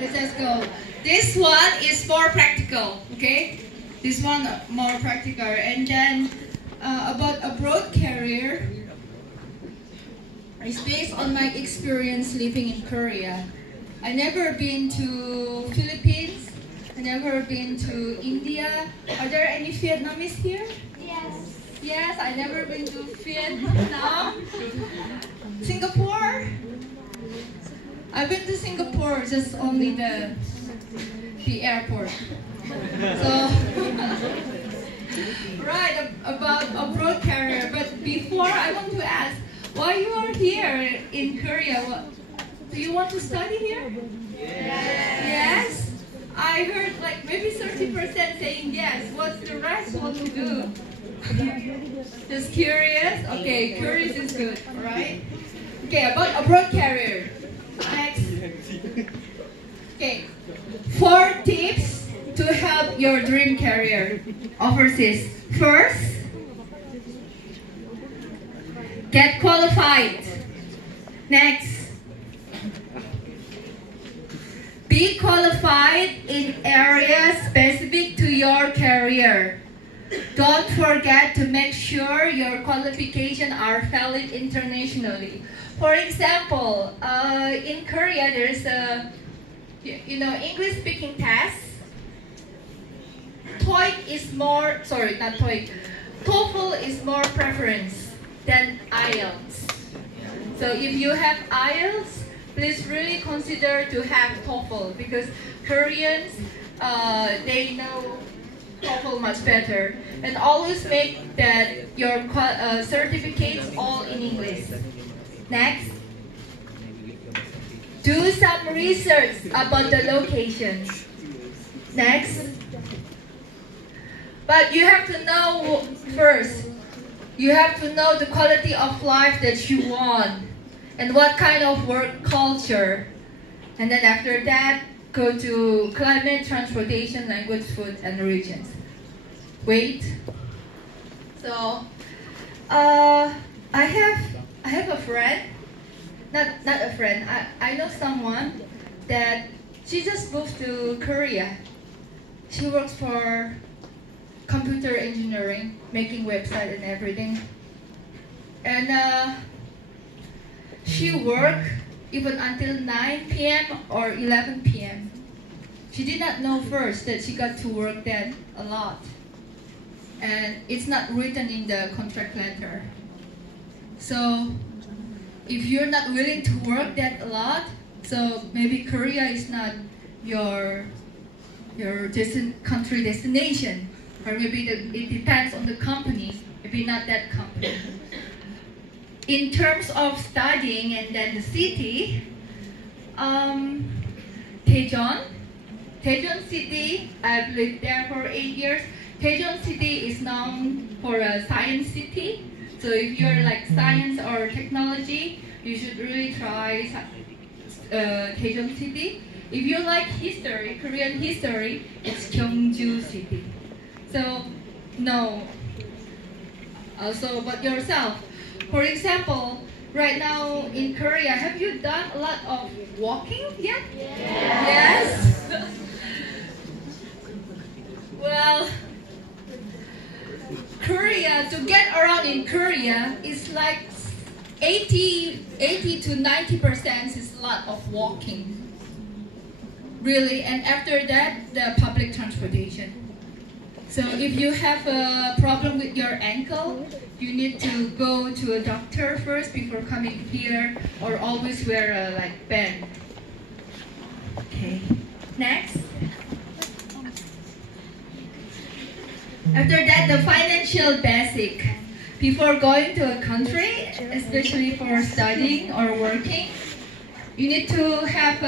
Let's go. This one is more practical, okay? This one more practical. And then about abroad career, it's based on my experience living in Korea. I never been to Philippines. I never been to India. Are there any Vietnamese here? Yes. Yes, I never been to Vietnam. Singapore. I've been to Singapore, just only the airport. So, right, about abroad career. But before, I want to ask, why you are here in Korea? Do you want to study here? Yes? I heard like maybe 30% saying yes. What's the rest want to do? Just curious? Okay, curious is good, alright? Okay, about abroad career. Next. Okay, 4 tips to help your dream career overseas. First, get qualified. Next, be qualified in areas specific to your career. Don't forget to make sure your qualifications are valid internationally. For example, in Korea, there's a English speaking test. TOEIC is more, sorry, not TOEIC. TOEFL is more preference than IELTS. So if you have IELTS, please really consider to have TOEFL because Koreans, they know TOEFL much better. And always make that your certificates all in English. Next, do some research about the location. Next, but you have to know first, you have to know the quality of life that you want and what kind of work culture. And then after that, go to climate, transportation, language, food, and regions. Wait. So, I have a friend, not a friend, I know someone that she just moved to Korea. She works for computer engineering, making website and everything. And she worked even until 9 p.m. or 11 p.m. She did not know first that she got to work that a lot. And it's not written in the contract letter. So if you're not willing to work that a lot, so maybe Korea is not your country destination, or maybe it depends on the company, maybe not that company. In terms of studying and then the city, Daejeon City, I've lived there for 8 years. Daejeon City is known for a science city. So if you're like science or technology, you should really try Daejeon City. If you like history, Korean history, it's Gyeongju City. So, no. Also about yourself. For example, right now in Korea, have you done a lot of walking yet? Yes? Well, Korea, to get around in Korea, is like 80 to 90% is a lot of walking. Really, and after that, the public transportation. So if you have a problem with your ankle, you need to go to a doctor first before coming here, or always wear a like band. Okay, next. After that, the financial basic. Before going to a country, especially for studying or working, you need to have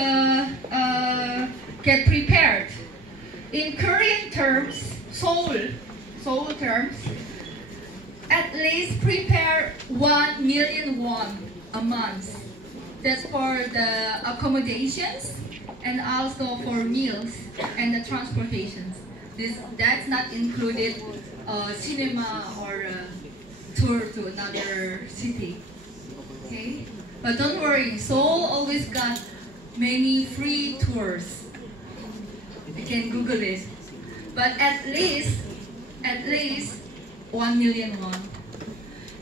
get prepared. In Korean terms, Seoul terms, at least prepare 1 million won a month. That's for the accommodations and also for meals and the transportations. That's not included cinema or tour to another city. Okay, but don't worry, Seoul always got many free tours. You can Google it. But at least 1 million won.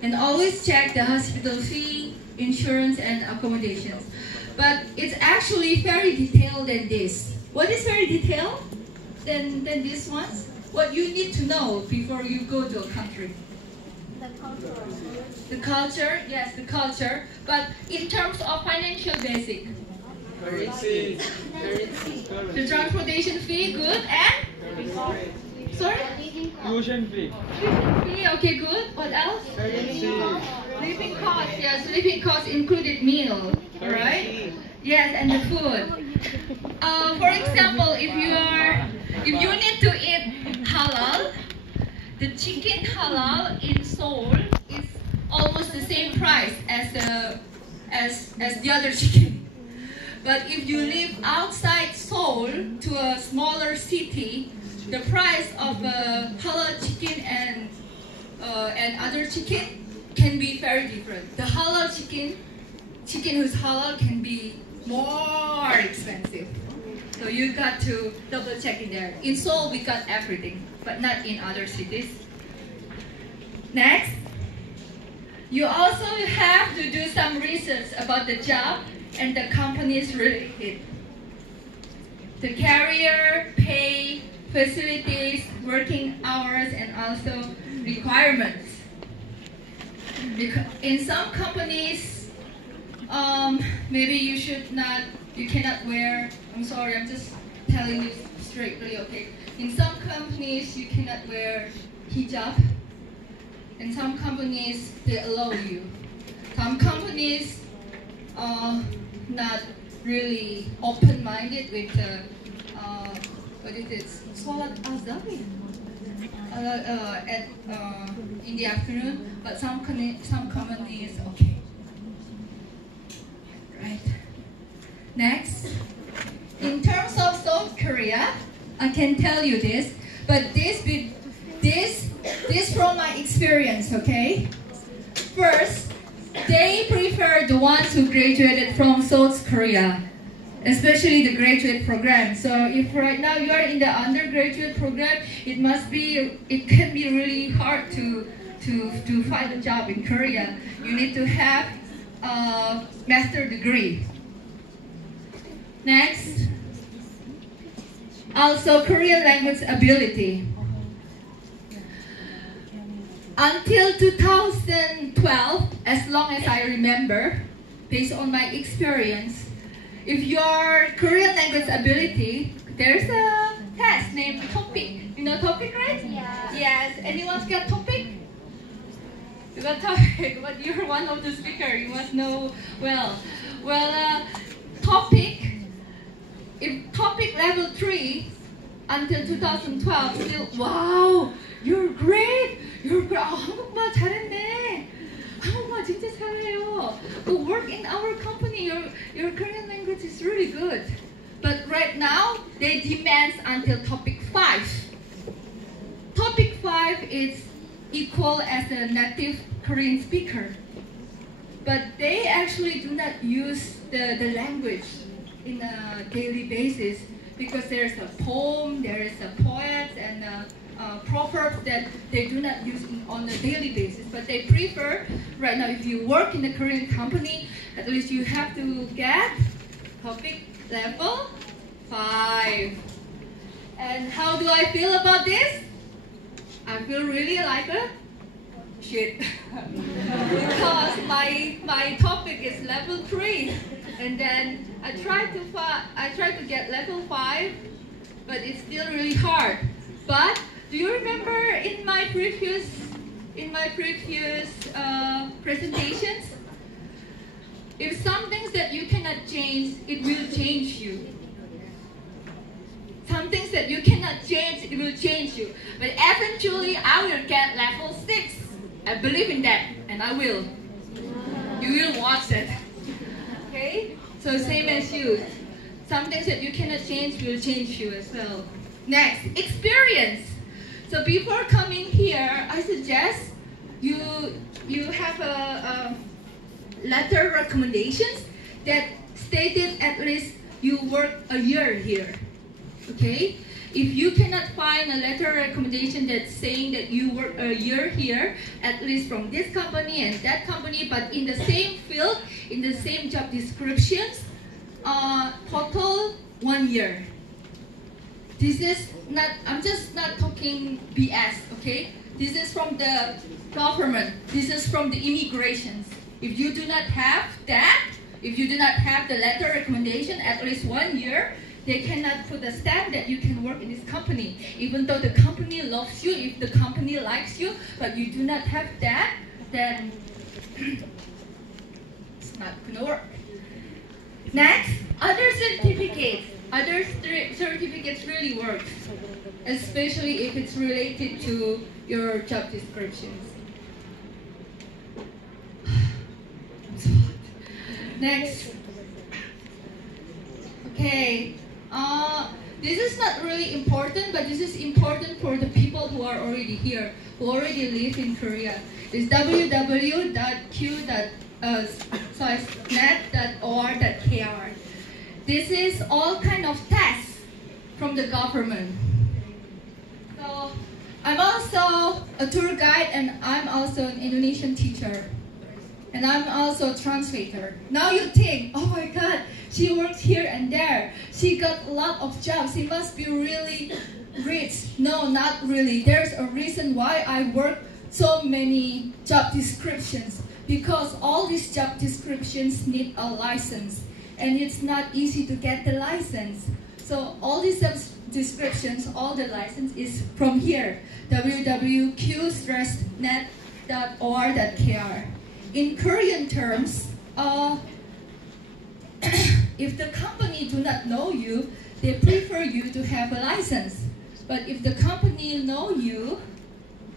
And always check the hospital fee, insurance, and accommodations. But it's actually very detailed than this. What is very detailed than this one? What you need to know before you go to a country. The culture. The culture, yes, the culture. But in terms of financial basic. Currency. The transportation fee, good, and? Sorry? Tuition fee. Tuition fee, okay, good. What else? Currency. Living costs, yes, living costs included meal, right? Yes, and the food. For example, if you need to eat halal, the chicken halal in Seoul is almost the same price as the other chicken. But if you live outside Seoul to a smaller city, the price of halal chicken and other chicken can be very different. The halal chicken who's halal can be more expensive. So you got to double check in there. In Seoul, we got everything, but not in other cities. Next, you also have to do some research about the job and the companies related. The career, pay, facilities, working hours, and also requirements. In some companies, maybe you cannot wear, I'm sorry, I'm just telling you straightly, okay? In some companies, you cannot wear hijab. In some companies, they allow you. Some companies are not really open-minded with what is it? Salat Azhar in the afternoon, but some companies okay. Right. Next, in terms of South Korea, I can tell you this, but this from my experience, okay? First, they prefer the ones who graduated from South Korea, especially the graduate program. So if right now you are in the undergraduate program, it can be really hard to find a job in Korea. You need to have a master's degree. Next, also Korean language ability. Until 2012, as long as I remember, based on my experience, if your Korean language ability, there's a test named TOPIK. You know TOPIK, right? Yeah. Yes. Anyone got TOPIK? You got TOPIK, but you're one of the speakers. You must know well. TOPIK, if TOPIK level 3 until 2012, still wow, you're great. 한국말 잘했네. 한국말 진짜 잘해요. To work in our company, your Korean language is really good. But right now, they demand until TOPIK 5. TOPIK 5 is equal as a native Korean speaker. But they actually do not use the language in a daily basis because there's a poem, there is a poet, and proverbs that they do not use on a daily basis. But they prefer, right now, if you work in a Korean company, at least you have to get TOPIK level 5. And how do I feel about this? I feel really like a shit because my TOPIK is level 3, and then I tried to get level 5, but it's still really hard. But do you remember in my previous presentations? If some things that you cannot change, it will change you. Some things that you cannot change, it will change you. But eventually, I will get level 6. I believe in that, and I will. You will watch it. Okay? So same as you. Some things that you cannot change will change you as well. Next, experience. So before coming here, I suggest you have a letter recommendations that stated at least you work a year here. Okay? If you cannot find a letter of recommendation that's saying that you work a year here, at least from this company and that company, but in the same field, in the same job descriptions, total 1 year. This is not, I'm just not talking BS, okay? This is from the government. This is from the immigrations. If you do not have that, if you do not have the letter recommendation at least 1 year, they cannot put a stamp that you can work in this company. Even though the company loves you, if the company likes you, but you do not have that, then it's not gonna work. Next, other certificates. Other certificates really work, especially if it's related to your job descriptions. Next. Okay. This is not really important, but this is important for the people who are already here, who already live in Korea. It's www.net.or.kr. This is all kind of tests from the government. So I'm also a tour guide, and I'm also an Indonesian teacher. And I'm also a translator. Now you think, oh my God, she works here and there. She got a lot of jobs. She must be really rich. No, not really. There's a reason why I work so many job descriptions. Because all these job descriptions need a license. And it's not easy to get the license. So all these job descriptions, all the license is from here. www.q-net.or.kr. In Korean terms, if the company do not know you, they prefer you to have a license. But if the company know you,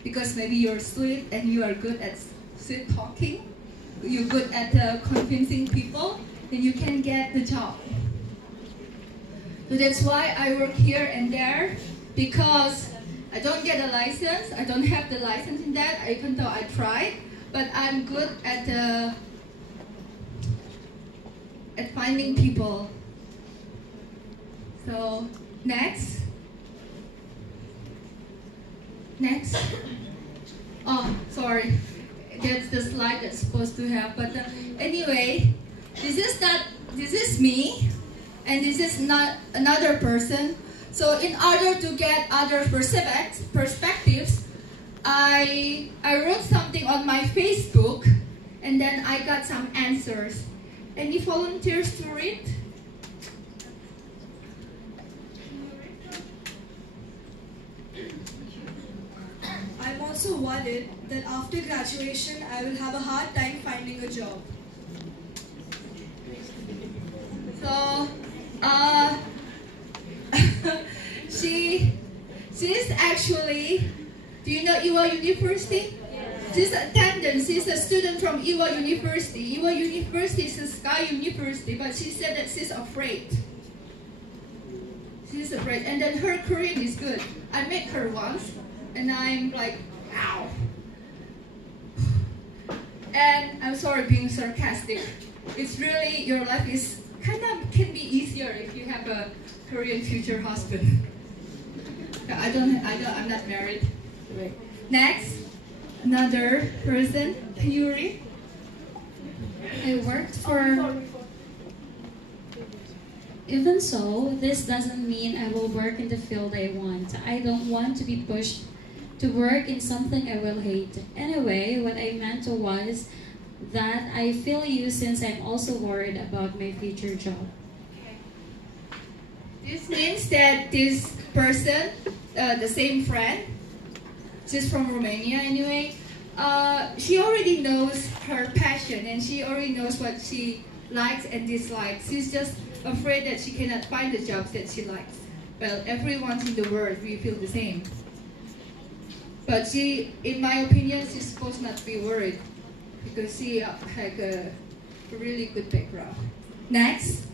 because maybe you're sweet and you are good at sweet talking, you're good at convincing people, then you can get the job. So that's why I work here and there, because I don't get a license. I don't have the license in that, even though I tried. But I'm good at finding people. So next. Oh, sorry, that's the slide that's supposed to have. But anyway, this is me, and this is not another person. So in order to get other perspectives, I wrote something on my Facebook, and then I got some answers. Any volunteers to read? I'm also worried that after graduation, I will have a hard time finding a job. So, she's actually, do you know Ewha University? Yes. She's attendant. She's a student from Ewha University. Ewha University is a Sky University, but she said that she's afraid. She's afraid. And then her Korean is good. I met her once, and I'm like, wow. And I'm sorry being sarcastic. It's really, your life is can be easier if you have a Korean future husband. I'm not married. Wait. Next, another person. Can you read? I worked for... Even so, this doesn't mean I will work in the field I want. I don't want to be pushed to work in something I will hate. Anyway, what I meant was that I feel you since I'm also worried about my future job. This means that this person, the same friend, she's from Romania anyway, she already knows her passion and she already knows what she likes and dislikes. She's just afraid that she cannot find the jobs that she likes. Well, everyone in the world, we feel the same. But she, in my opinion, she's supposed not to be worried because she had a really good background. Next,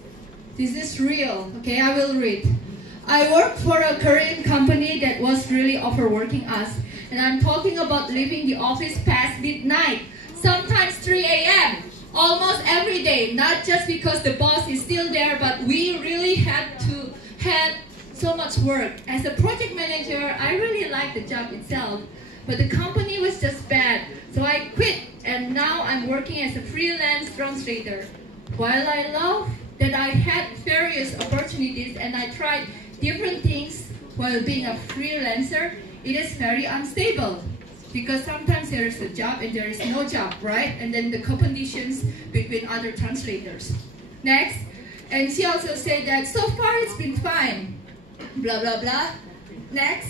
this is real. Okay, I will read. I worked for a Korean company that was really overworking us. And I'm talking about leaving the office past midnight, sometimes 3 a.m. almost every day, not just because the boss is still there, but we really had so much work. As a project manager, I really liked the job itself, but the company was just bad, so I quit, and now I'm working as a freelance translator. While I love that I had various opportunities and I tried different things while being a freelancer, it is very unstable. Because sometimes there is a job and there is no job, right? And then the competitions between other translators. Next, and she also said that so far it's been fine. Blah, blah, blah. Next.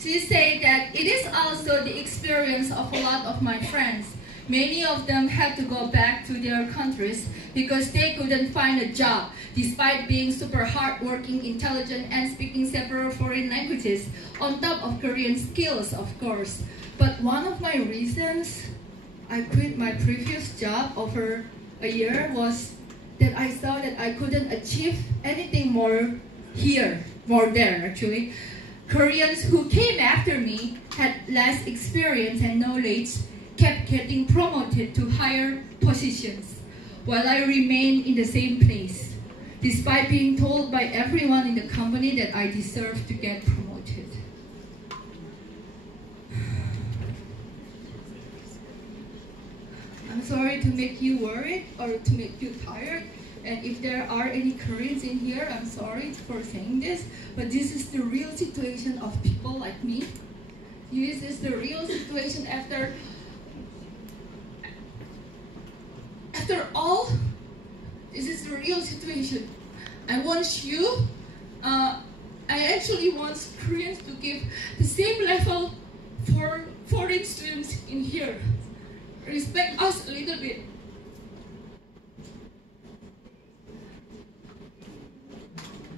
She said that it is also the experience of a lot of my friends. Many of them had to go back to their countries because they couldn't find a job, despite being super hardworking, intelligent, and speaking several foreign languages, on top of Korean skills, of course. But one of my reasons I quit my previous job over a year was that I saw that I couldn't achieve anything more there actually. Koreans who came after me had less experience and knowledge, kept getting promoted to higher positions, while I remained in the same place, despite being told by everyone in the company that I deserved to get promoted. I'm sorry to make you worried or to make you tired, and if there are any Koreans in here, I'm sorry for saying this, but this is the real situation of people like me. This is the real situation after all. This is the real situation. I actually want Koreans to give the same level for foreign students in here. Respect us a little bit.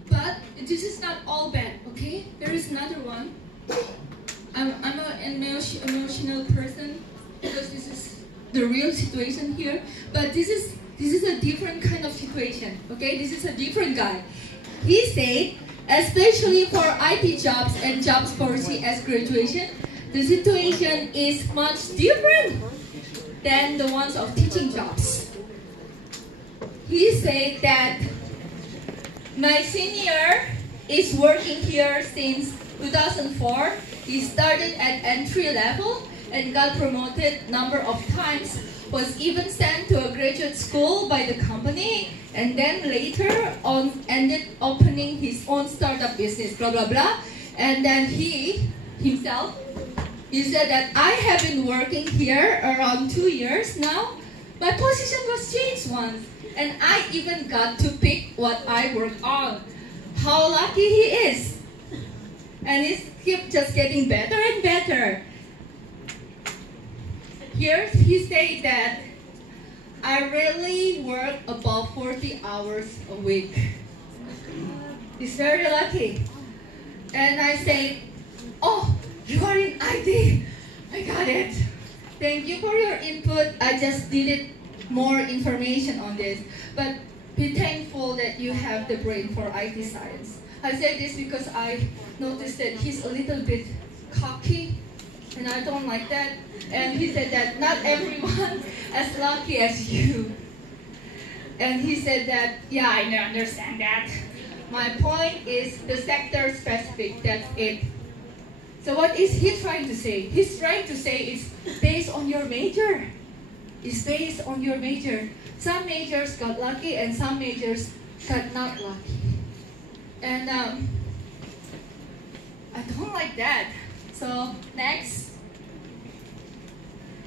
But this is not all bad, okay? There is another one. I'm an emotional person because this is the real situation here. But this is a different kind of situation, okay? This is a different guy. He said, especially for IT jobs and jobs for CS graduation, the situation is much different than the ones of teaching jobs. He said that my senior is working here since 2004. He started at entry level and got promoted number of times, was even sent to a graduate school by the company, and then later on ended opening his own startup business, blah, blah, blah. And then he said that I have been working here around 2 years now. My position was changed once, and I even got to pick what I work on. How lucky he is. And it keeps just getting better and better. Here he said that I really work about 40 hours a week. He's very lucky. And I say, oh, you are in IT. I got it. Thank you for your input. I just needed more information on this. But be thankful that you have the brain for IT science. I say this because I noticed that he's a little bit cocky, and I don't like that. And he said that not everyone as lucky as you. And he said that, yeah, I understand that. My point is the sector specific, that's it. So what is he trying to say? He's trying to say it's based on your major. It's based on your major. Some majors got lucky and some majors got not lucky. And I don't like that. So next.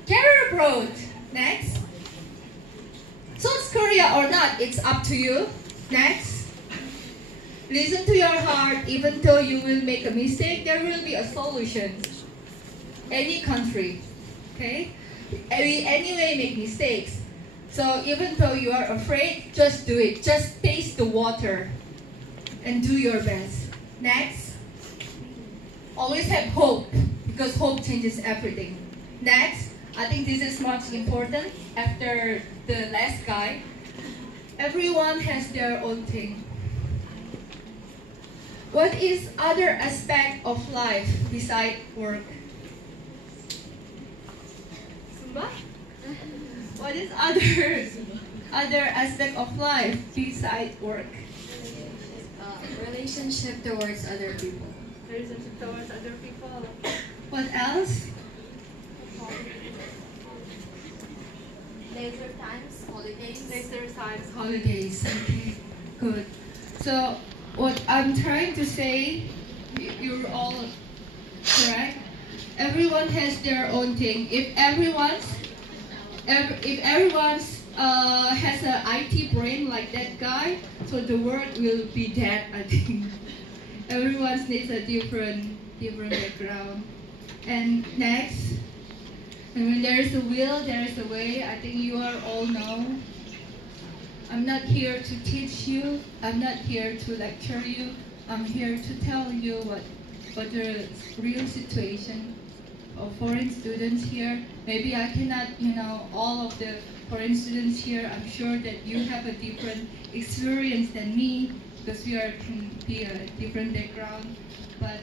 Career approach. Next. South Korea or not, it's up to you. Next. Listen to your heart. Even though you will make a mistake, there will be a solution. Any country, okay? We anyway make mistakes. So even though you are afraid, just do it. Just taste the water and do your best. Next. Always have hope, because hope changes everything. Next. I think this is much important after the last guy. Everyone has their own thing. What is other aspect of life beside work? What is other aspect of life besides work? Relationship towards other people. Relationship towards other people. What else? Leisure times, holidays. Leisure times, holidays. Okay, good. So what I'm trying to say, you're all correct. Everyone has their own thing. If everyone's has an IT brain like that guy, so the world will be dead, I think. Everyone needs a different background. And next, and when there is a will, there is a way. I think you all know. I'm not here to teach you. I'm not here to lecture you. I'm here to tell you what the real situation of foreign students here. Maybe I cannot, all of the foreign students here, I'm sure that you have a different experience than me because we can be a different background. But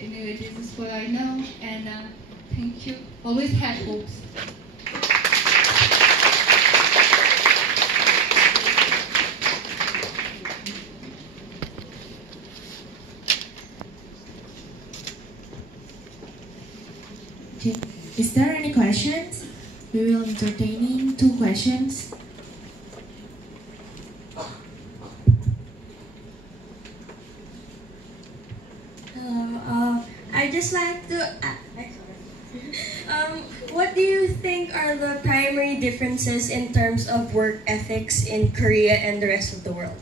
anyway, this is what I know, and thank you. Always have hopes. Okay. Is there any questions? We will entertaining 2 questions. Hello. I just like to. What do you think are the primary differences in terms of work ethics in Korea and the rest of the world?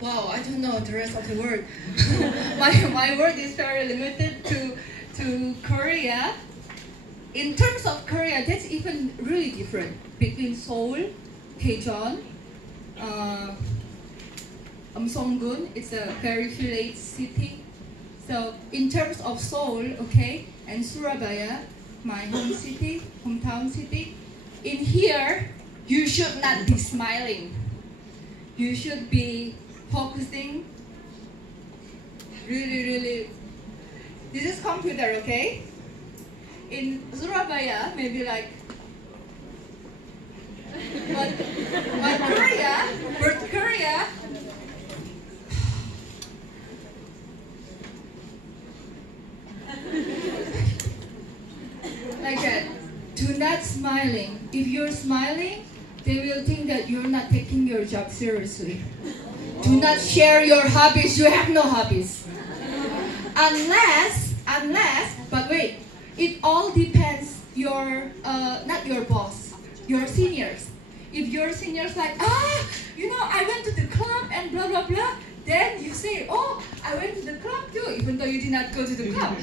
Wow, I don't know the rest of the world. my work is very limited to Korea. In terms of Korea, that's even really different between Seoul, Daejeon, Songgun. It's a very village city. So in terms of Seoul, okay, and Surabaya, my hometown city, in here, you should not be smiling. You should be focusing really. This is computer, okay? In Surabaya, maybe like, but Korea, like that. Do not smiling. If you're smiling, they will think that you're not taking your job seriously. Do not share your hobbies. You have no hobbies. Unless, but wait, it all depends not your boss, your seniors. If your seniors like, I went to the club and blah, blah, blah, then you say, oh, I went to the club too, even though you did not go to the club.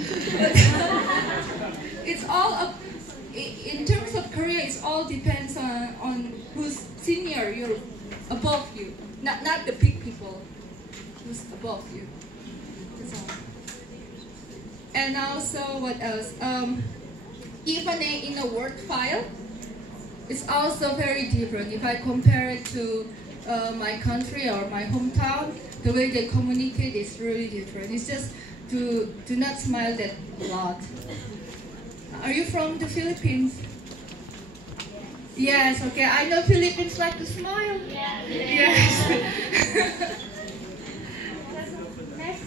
It's all, in terms of Korea, it all depends on who's senior, you're above you, not the big people, who's above you. That's all. And also, what else? Even in a Word file, it's also very different. If I compare it to my country or my hometown, the way they communicate is really different. It's just do not smile that a lot. Are you from the Philippines? Yes, okay. I know Philippines like to smile. Yeah. Yes. Next.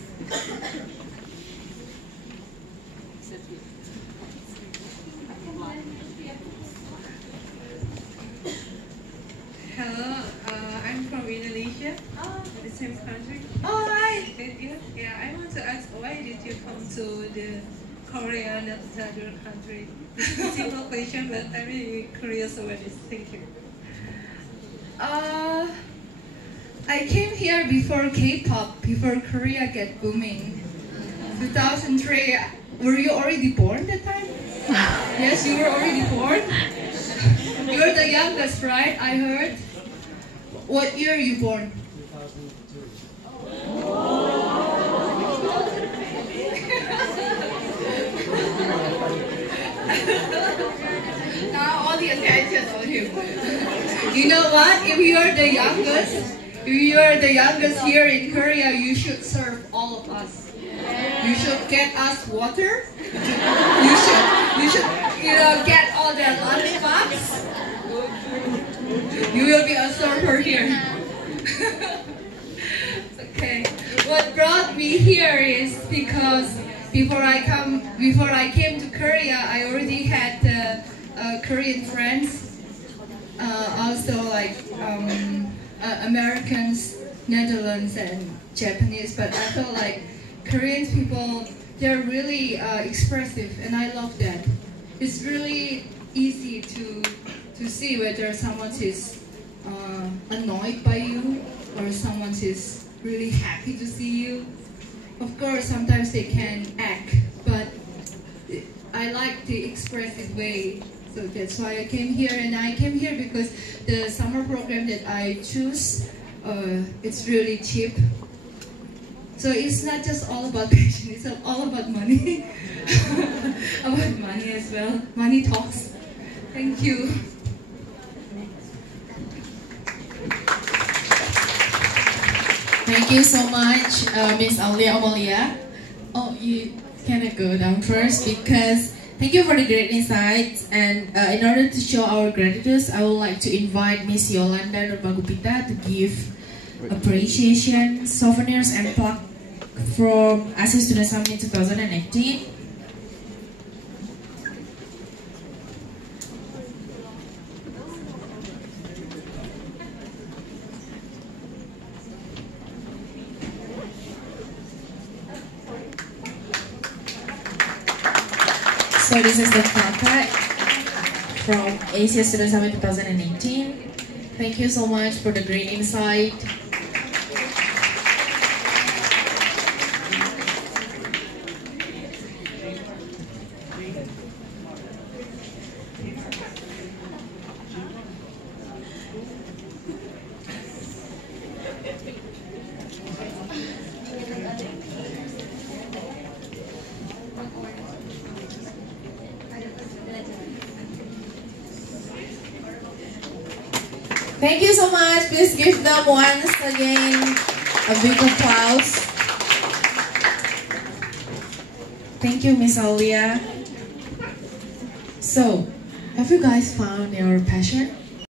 Hello, I'm from Indonesia, the same country. Oh, hi. Yeah, I want to ask, why did you come to the Korea, not the other country? It's a simple question, but I'm really curious about this. Thank you. I came here before K-pop, before Korea get booming. 2003. Were you already born that time? Yes, you were already born. You're the youngest, right? I heard. What year are you born? 2002. Now all the attention on you. You know what? If you are the youngest here in Korea, you should serve all of us. You should get us water. You should get all the lollipops, you will be a surfer here. Okay. What brought me here is because before I came to Korea, I already had Korean friends, also like Americans, Netherlands, and Japanese. But I felt like Korean people, they're really expressive, and I love that. It's really easy to see whether someone is annoyed by you or someone is really happy to see you. Of course, sometimes they can act, but I like the expressive way. So that's why I came here, and I came here because the summer program that I choose, it's really cheap. So it's not just all about passion, it's all about money. About money as well. Money talks. Thank you. Thank you so much, Miss Aulia Amalia. Oh, you cannot go down first because thank you for the great insights. And in order to show our gratitude, I would like to invite Miss Yolanda Nurmagupita to give appreciation, souvenirs, and plaque from ASEAN Student Summit 2018. So this is the plaque from Asia Student Summit 2018. Thank you so much for the great insight. Thank you so much. Please give them once again a big applause. Thank you, Miss Aulia. So, have you guys found your passion?